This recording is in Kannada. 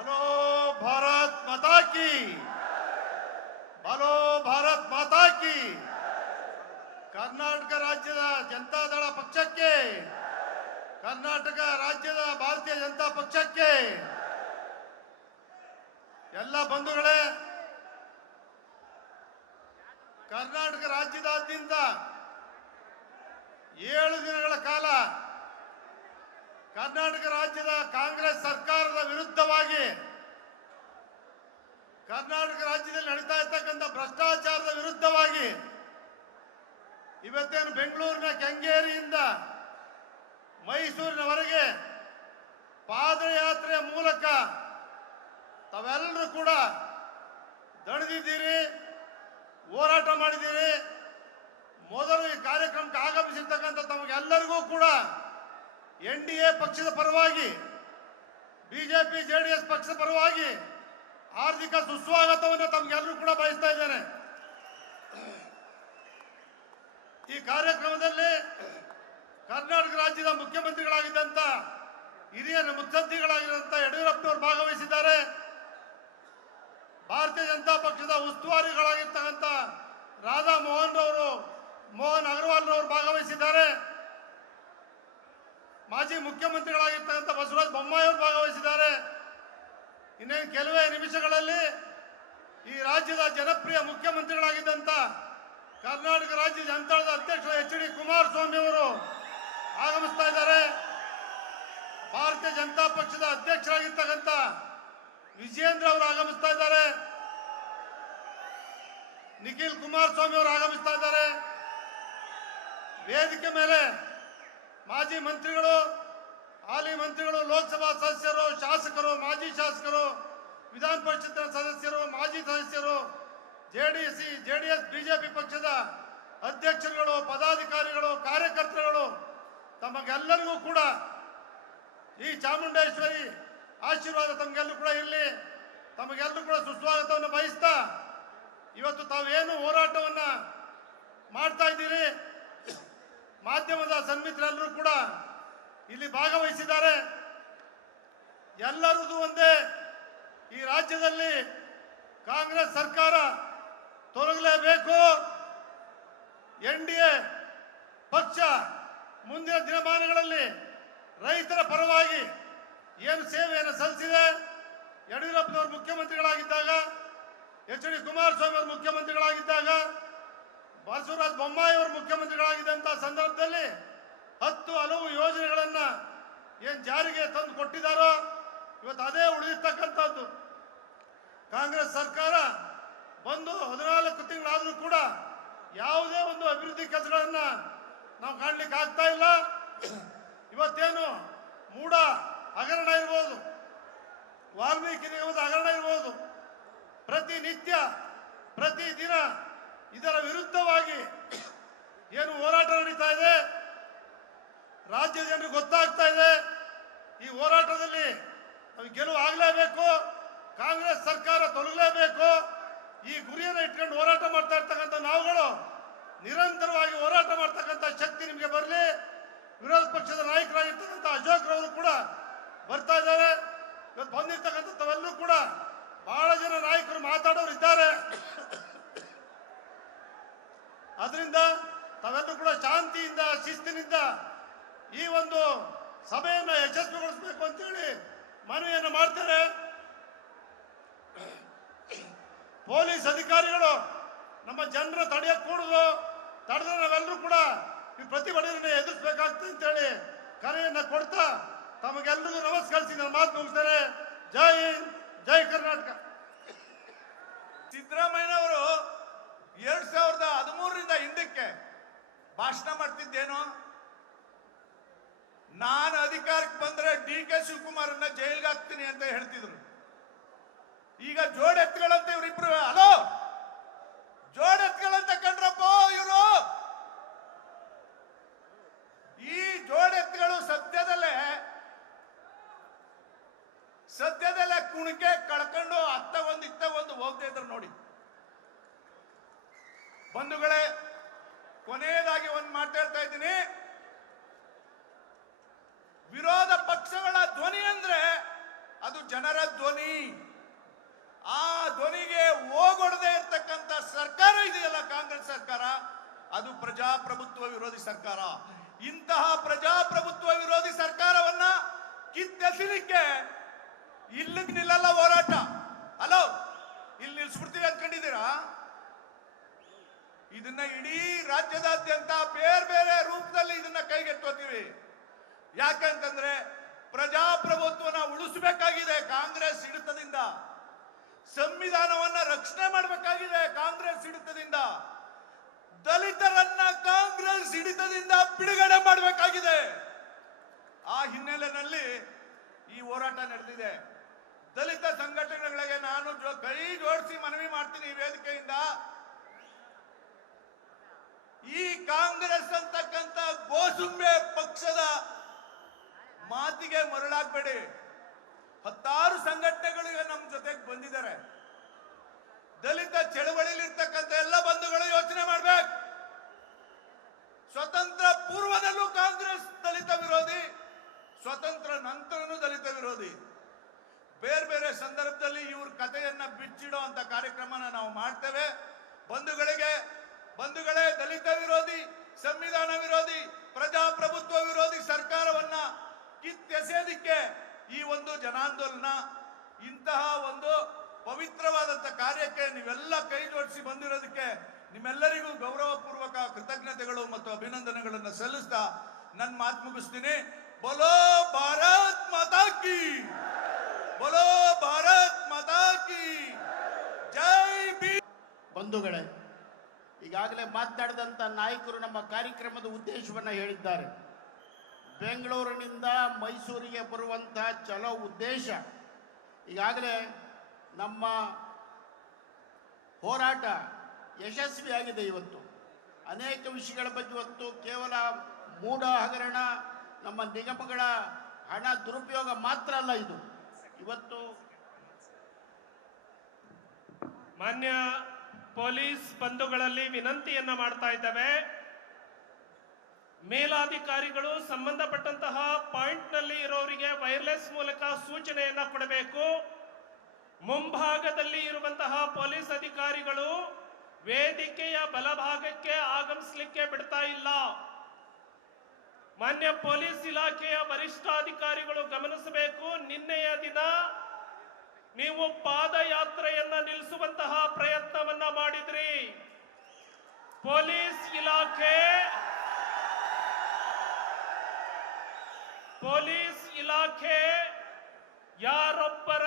बोलो भारत माता की, बोलो भारत माता की। कर्नाटक राज्यದ ಜನತಾದಳ ಪಕ್ಷಕ್ಕೆ, ಕರ್ನಾಟಕ ರಾಜ್ಯದ ಭಾರತೀಯ ಜನತಾ ಪಕ್ಷಕ್ಕೆ ಎಲ್ಲ ಬಂಧುಗಳೇ, ಕರ್ನಾಟಕ ರಾಜ್ಯದಾದ್ಯಂತ 7 ದಿನಗಳ ಕಾಲ ಕರ್ನಾಟಕ ರಾಜ್ಯದ ಕಾಂಗ್ರೆಸ್ ಸರ್ಕಾರದ ವಿರುದ್ಧವಾಗಿ, ಕರ್ನಾಟಕ ರಾಜ್ಯದಲ್ಲಿ ನಡೀತಾ ಇರತಕ್ಕಂಥ ಭ್ರಷ್ಟಾಚಾರದ ವಿರುದ್ಧವಾಗಿ ಇವತ್ತೇನು ಬೆಂಗಳೂರಿನ ಕೆಂಗೇರಿಯಿಂದ ಮೈಸೂರಿನವರೆಗೆ ಪಾದಯಾತ್ರೆಯ ಮೂಲಕ ತಾವೆಲ್ಲರೂ ಕೂಡ ದಣಿದಿದ್ದೀರಿ, ಹೋರಾಟ ಮಾಡಿದ್ದೀರಿ. ಮೊದಲು ಈ ಕಾರ್ಯಕ್ರಮಕ್ಕೆ ಆಗಮಿಸಿರ್ತಕ್ಕಂಥ ತಮಗೆಲ್ಲರಿಗೂ ಕೂಡ NDA ಪಕ್ಷದ ಪರವಾಗಿ, ಬಿಜೆಪಿ JDS ಪಕ್ಷದ ಪರವಾಗಿ ಹಾರ್ದಿಕ ಸುಸ್ವಾಗತವನ್ನು ತಮಗೆಲ್ಲರೂ ಕೂಡ ಬಯಸ್ತಾ ಇದ್ದೇನೆ. ಈ ಕಾರ್ಯಕ್ರಮದಲ್ಲಿ ಕರ್ನಾಟಕ ರಾಜ್ಯದ ಮುಖ್ಯಮಂತ್ರಿಗಳಾಗಿದ್ದಂಥ ಹಿರಿಯ ಮುತ್ಸದ್ದಿಗಳಾಗಿದ್ದಂಥ ಯಡಿಯೂರಪ್ಪನವರು ಭಾಗವಹಿಸಿದ್ದಾರೆ. ಭಾರತೀಯ ಜನತಾ ಪಕ್ಷದ ಉಸ್ತುವಾರಿಗಳಾಗಿರ್ತಕ್ಕಂಥ ರಾಧಾ ಮೋಹನ್ ಅಗರ್ವಾಲ್ ರವರು ಭಾಗವಹಿಸಿದ್ದಾರೆ. ಮಾಜಿ ಮುಖ್ಯಮಂತ್ರಿಗಳಾಗಿರ್ತಕ್ಕಂಥ ಬಸವರಾಜ ಬೊಮ್ಮಾಯಿ ಅವರು ಭಾಗವಹಿಸಿದ್ದಾರೆ. ಇನ್ನೇನು ಕೆಲವೇ ನಿಮಿಷಗಳಲ್ಲಿ ಈ ರಾಜ್ಯದ ಜನಪ್ರಿಯ ಮುಖ್ಯಮಂತ್ರಿಗಳಾಗಿದ್ದಂಥ ಕರ್ನಾಟಕ ರಾಜ್ಯ ಜನತಾದಳದ ಅಧ್ಯಕ್ಷ HD ಕುಮಾರಸ್ವಾಮಿ ಅವರು ಆಗಮಿಸ್ತಾ ಇದ್ದಾರೆ. ಭಾರತೀಯ ಜನತಾ ಪಕ್ಷದ ಅಧ್ಯಕ್ಷರಾಗಿರ್ತಕ್ಕಂಥ ವಿಜಯೇಂದ್ರ ಅವರು ಆಗಮಿಸ್ತಾ ಇದ್ದಾರೆ. ನಿಖಿಲ್ ಕುಮಾರಸ್ವಾಮಿ ಅವರು ಆಗಮಿಸ್ತಾ ಇದ್ದಾರೆ. ವೇದಿಕೆ ಮೇಲೆ ಮಾಜಿ ಮಂತ್ರಿಗಳು, ಹಾಲಿ ಮಂತ್ರಿಗಳು, ಲೋಕಸಭಾ ಸದಸ್ಯರು, ಶಾಸಕರು, ಮಾಜಿ ಶಾಸಕರು, ವಿಧಾನ ಪರಿಷತ್ತಿನ ಸದಸ್ಯರು, ಮಾಜಿ ಸದಸ್ಯರು, JDS ಬಿಜೆಪಿ ಪಕ್ಷದ ಅಧ್ಯಕ್ಷರುಗಳು, ಪದಾಧಿಕಾರಿಗಳು, ಕಾರ್ಯಕರ್ತರುಗಳು, ತಮಗೆಲ್ಲರಿಗೂ ಕೂಡ ಈ ಚಾಮುಂಡೇಶ್ವರಿ ಆಶೀರ್ವಾದ ತಮಗೆಲ್ಲರೂ ಕೂಡ ಇರಲಿ. ತಮಗೆಲ್ಲರೂ ಕೂಡ ಸುಸ್ವಾಗತವನ್ನು ಬಯಸ್ತಾ, ಇವತ್ತು ತಾವೇನು ಹೋರಾಟವನ್ನ ಮಾಡ್ತಾ ಇದ್ದೀರಿ, ಮಾಧ್ಯಮದ ಸನ್ಮಿತ್ರರೆಲ್ಲರೂ ಕೂಡ ಇಲ್ಲಿ ಭಾಗವಹಿಸಿದ್ದಾರೆ. ಎಲ್ಲರದು ಒಂದೇ, ಈ ರಾಜ್ಯದಲ್ಲಿ ಕಾಂಗ್ರೆಸ್ ಸರ್ಕಾರ ತೊಲಗಲೇಬೇಕು. NDA ಪಕ್ಷ ಮುಂದಿನ ದಿನಮಾನಗಳಲ್ಲಿ ರೈತರ ಪರವಾಗಿ ಏನು ಸೇವೆಯನ್ನು ಸಲ್ಲಿಸಿದೆ, ಯಡಿಯೂರಪ್ಪನವರು ಮುಖ್ಯಮಂತ್ರಿಗಳಾಗಿದ್ದಾಗ, HD ಕುಮಾರಸ್ವಾಮಿ ಅವರು ಮುಖ್ಯಮಂತ್ರಿಗಳಾಗಿದ್ದಾಗ, ಬಸವರಾಜ ಬೊಮ್ಮಾಯಿ ಅವರು ಮುಖ್ಯಮಂತ್ರಿಗಳಾಗಿದ್ದಂಥ ಸಂದರ್ಭದಲ್ಲಿ 10 ಹಲವು ಯೋಜನೆಗಳನ್ನು ಏನು ಜಾರಿಗೆ ತಂದು ಕೊಟ್ಟಿದ್ದಾರೋ ಇವತ್ತು ಅದೇ ಉಳಿದಿರ್ತಕ್ಕಂಥದ್ದು. ಕಾಂಗ್ರೆಸ್ ಸರ್ಕಾರ ಬಂದು 14 ತಿಂಗಳಾದರೂ ಕೂಡ ಯಾವುದೇ ಒಂದು ಅಭಿವೃದ್ಧಿ ಕೆಲಸಗಳನ್ನು ನಾವು ಕಾಣಲಿಕ್ಕೆ ಆಗ್ತಾ ಇಲ್ಲ. ಇವತ್ತೇನು ಮೂಡ ಹಗರಣ ಇರ್ಬೋದು, ವಾಲ್ಮೀಕಿ ನಿಗಮದ ಹಗರಣ ಇರ್ಬೋದು, ಪ್ರತಿನಿತ್ಯ ಪ್ರತಿದಿನ ಇದರ ವಿರುದ್ಧವಾಗಿ ಏನು ಹೋರಾಟ ನಡೀತಾ ಇದೆ, ರಾಜ್ಯದ ಜನರಿಗೆ ಗೊತ್ತಾಗ್ತಾ ಇದೆ. ಈ ಹೋರಾಟದಲ್ಲಿ ನಾವು ಗೆಲುವು ಆಗಲೇಬೇಕು, ಕಾಂಗ್ರೆಸ್ ಸರ್ಕಾರ ತೊಲಗಲೇಬೇಕು. ಈ ಗುರಿಯನ್ನು ಇಟ್ಕೊಂಡು ಹೋರಾಟ ಮಾಡ್ತಾ ಇರ್ತಕ್ಕಂಥ ನಾವುಗಳು ನಿರಂತರವಾಗಿ ಹೋರಾಟ ಮಾಡ್ತಕ್ಕಂಥ ಶಕ್ತಿ ನಿಮಗೆ ಬರಲಿ. ವಿರೋಧ ಪಕ್ಷದ ನಾಯಕರಾಗಿರ್ತಕ್ಕಂಥ ಅಶೋಕ್ ರವರು ಕೂಡ ಬರ್ತಾ ಇದ್ದಾರೆ. ಇವತ್ತು ಬಂದಿರ್ತಕ್ಕಂಥ ತಾವೆಲ್ಲರೂ ಕೂಡ ಬಹಳ ಜನ ನಾಯಕರು ಮಾತಾಡೋರು ಇದ್ದಾರೆ. ಅದರಿಂದ ತಾವೆಲ್ಲರೂ ಕೂಡ ಶಾಂತಿಯಿಂದ, ಶಿಸ್ತಿನಿಂದ ಈ ಒಂದು ಸಭೆಯನ್ನು ಯಶಸ್ವಿಗೊಳಿಸಬೇಕು ಅಂತೇಳಿ ಮನವಿಯನ್ನು ಮಾಡ್ತಾರೆ. ಪೊಲೀಸ್ ಅಧಿಕಾರಿಗಳು ನಮ್ಮ ಜನರ ತಡೆಯಕ್ಕೆ ಕೂಡುದು, ತಡೆದ್ರೆ ನಾವೆಲ್ಲರೂ ಕೂಡ ಈ ಪ್ರತಿಭಟನೆಯನ್ನು ಎದುರಿಸಬೇಕಾಗ್ತದೆ ಅಂತೇಳಿ ಕರೆಯನ್ನು ಕೊಡ್ತಾ ತಮಗೆಲ್ಲರಿಗೂ ನಮಸ್ಕರಿಸಿ ನನ್ನ ಮಾತು ಮುಗಿಸ್ತಾರೆ. ಜೈ ಹಿಂದ್, ಜೈ ಕರ್ನಾಟಕ. ಸಿದ್ದರಾಮಯ್ಯನವರು 2013ರಿಂದ ಹಿಂದಕ್ಕೆ ಭಾಷಣ ಮಾಡ್ತಿದ್ದೇನು, ನಾನು ಅಧಿಕಾರಕ್ಕೆ ಬಂದ್ರೆ DK ಶಿವಕುಮಾರನ್ನ ಜೈಲ್ಗೆ ಹಾಕ್ತೀನಿ ಅಂತ ಹೇಳ್ತಿದ್ರು. ಈಗ ಜೋಡೆತ್ಗಳಂತ ಇವರಿಬ್ರು, ಹಲೋ ಜೋಡೆತ್ಗಳಂತ ಕಂಡ್ರಪ್ಪ ಇವರು. ಈ ಜೋಡೆತ್ಗಳು ಸದ್ಯದಲ್ಲೇ ಕುಣಿಕೆ ಕಳ್ಕೊಂಡು ಅತ್ತ ಒಂದು ಇತ್ತ ಒಂದು ಹೋಗ್ತಾ ಇದ್ರು ನೋಡಿ. ಬಂಧುಗಳೇ, ಕೊನೆಯದಾಗಿ ಒಂದು ಮಾತಾಡ್ತಾ ಇದ್ದೀನಿ. ವಿರೋಧ ಪಕ್ಷಗಳ ಧ್ವನಿ ಅಂದ್ರೆ ಅದು ಜನರ ಧ್ವನಿ. ಅದು ಪ್ರಜಾಪ್ರಭುತ್ವ ವಿರೋಧಿ ಸರ್ಕಾರ. ಇಂತಹ ಪ್ರಜಾಪ್ರಭುತ್ವ ವಿರೋಧಿ ಸರ್ಕಾರವನ್ನ ಕಿತ್ತೆಸಲಿಕ್ಕೆ ಇಲ್ಲಿಗೆ ನಿಲ್ಲಲ್ಲ ಹೋರಾಟ. ಹಲೋ, ಇಲ್ಲಿ ನಿಲ್ಸ್ಬಿಡ್ತೀವಿ ಅಂದ್ಕೊಂಡಿದ್ದೀರಾ? ಇದನ್ನ ಇಡೀ ರಾಜ್ಯದಾದ್ಯಂತ ಬೇರೆ ಬೇರೆ ರೂಪದಲ್ಲಿ ಇದನ್ನ ಕೈಗೆತ್ತೋತೀವಿ. ಯಾಕಂತಂದ್ರೆ ಪ್ರಜಾಪ್ರಭುತ್ವನ ಉಳಿಸಬೇಕಾಗಿದೆ ಕಾಂಗ್ರೆಸ್ ಹಿಡಿತದಿಂದ. ಸಂವಿಧಾನವನ್ನ ರಕ್ಷಣೆ ಮಾಡಬೇಕಾಗಿದೆ ಕಾಂಗ್ರೆಸ್ ಹಿಡಿತದಿಂದ. ದಲಿತರನ್ನ ಕಾಂಗ್ರೆಸ್ ಹಿಡಿತದಿಂದ ಬಿಡುಗಡೆ ಮಾಡಬೇಕಾಗಿದೆ. ಆ ಹಿನ್ನೆಲೆಯಲ್ಲಿ ಈ ಹೋರಾಟ ನಡೆದಿದೆ. ದಲಿತ ಸಂಘಟನೆಗಳಿಗೆ ನಾನು ಕೈ ಜೋಡಿಸಿ ಮನವಿ ಮಾಡ್ತೀನಿ ಈ ವೇದಿಕೆಯಿಂದ, ಈ ಕಾಂಗ್ರೆಸ್ ಅಂತಕ್ಕಂಥ ಗೋಸುಂಬೆ ಪಕ್ಷದ ಮಾತಿಗೆ ಮರಳಾಗಬೇಡಿ. 10 ಸಂಘಟನೆಗಳಿಗೆ ನಮ್ಮ ಜೊತೆಗೆ ಬಂದಿದ್ದಾರೆ. ದಲಿತ ಚಳವಳಿಲಿರ್ತಕ್ಕಂಥ ಎಲ್ಲ ಬಂಧುಗಳು ಯೋಚನೆ ಮಾಡ್ಬೇಕು. ಸ್ವತಂತ್ರ ಪೂರ್ವದಲ್ಲೂ ಕಾಂಗ್ರೆಸ್ ದಲಿತ ವಿರೋಧಿ, ಸ್ವತಂತ್ರ ನಂತರನೂ ದಲಿತ ವಿರೋಧಿ. ಬೇರೆ ಬೇರೆ ಸಂದರ್ಭದಲ್ಲಿ ಇವ್ರ ಕಥೆಯನ್ನ ಬಿಚ್ಚಿಡೋ ಅಂತ ಕಾರ್ಯಕ್ರಮನ ನಾವು ಮಾಡ್ತೇವೆ. ಬಂಧುಗಳೇ, ದಲಿತ ವಿರೋಧಿ, ಸಂವಿಧಾನ ವಿರೋಧಿ, ಪ್ರಜಾಪ್ರಭುತ್ವ ವಿರೋಧಿ ಸರ್ಕಾರವನ್ನ ಕಿತ್ತೆಸೆಯೋದಿಕ್ಕೆ ಈ ಒಂದು ಜನಾಂದೋಲನ, ಇಂತಹ ಒಂದು ಪವಿತ್ರವಾದಂತ ಕಾರ್ಯಕ್ಕೆ ನೀವೆಲ್ಲ ಕೈ ಜೋಡಿಸಿ ಬಂದಿರೋದಕ್ಕೆ ನಿಮ್ಮೆಲ್ಲರಿಗೂ ಗೌರವಪೂರ್ವಕ ಕೃತಜ್ಞತೆಗಳು ಮತ್ತು ಅಭಿನಂದನೆಗಳನ್ನು ಸಲ್ಲಿಸ್ತಾ ನನ್ನ ಮಾತು ಮುಗಿಸ್ತೀನಿ. ಬೋಲೋ ಭಾರತ್ ಮಾತಾ ಕಿ, ಬೋಲೋ ಭಾರತ್ ಮಾತಾ ಕಿ ಜೈ ಭೀಮ್. ಬಂಧುಗಳೇ, ಈಗಾಗಲೇ ಮಾತನಾಡಿದಂಥ ನಾಯಕರು ನಮ್ಮ ಕಾರ್ಯಕ್ರಮದ ಉದ್ದೇಶವನ್ನು ಹೇಳಿದ್ದಾರೆ. ಬೆಂಗಳೂರಿನಿಂದ ಮೈಸೂರಿಗೆ ಬರುವಂತಹ ಚಲೋ ಉದ್ದೇಶ ಈಗಾಗಲೇ ನಮ್ಮ ಹೋರಾಟ ಯಶಸ್ವಿಯಾಗಿದೆ. ಇವತ್ತು ಅನೇಕ ವಿಷಯಗಳ ಬಗ್ಗೆ, ಇವತ್ತು ಕೇವಲ ಮೂಢ ಹಗರಣ, ನಮ್ಮ ನಿಗಮಗಳ ಹಣ ದುರುಪಯೋಗ ಮಾತ್ರ ಅಲ್ಲ, ಇದು ಇವತ್ತು ಮಾನ್ಯ ಪೊಲೀಸ್ ಬಂಧುಗಳಲ್ಲಿ ವಿನಂತಿಯನ್ನ ಮಾಡ್ತಾ ಇದ್ದೇವೆ. ಮೇಲಾಧಿಕಾರಿಗಳು ಸಂಬಂಧಪಟ್ಟಂತಹ ಪಾಯಿಂಟ್ ನಲ್ಲಿ ಇರೋರಿಗೆ ವೈರ್ಲೆಸ್ ಮೂಲಕ ಸೂಚನೆಯನ್ನ ಕೊಡಬೇಕು. ಮುಂಭಾಗದಲ್ಲಿ ಇರುವಂತಹ ಪೊಲೀಸ್ ಅಧಿಕಾರಿಗಳು ವೇದಿಕೆಯ ಬಲಭಾಗಕ್ಕೆ ಆಗಮಿಸಲಿಕ್ಕೆ ಬಿಡ್ತಾ ಇಲ್ಲ. ಮಾನ್ಯ ಪೊಲೀಸ್ ಇಲಾಖೆಯ ವರಿಷ್ಠಾಧಿಕಾರಿಗಳು ಗಮನಿಸಬೇಕು. ನಿನ್ನೆಯ ದಿನ ನೀವು ಪಾದಯಾತ್ರೆಯನ್ನ ನಿಲ್ಲಿಸುವಂತಹ ಪ್ರಯತ್ನವನ್ನ ಮಾಡಿದ್ರಿ. ಪೊಲೀಸ್ ಇಲಾಖೆ ಯಾರೊಬ್ಬರ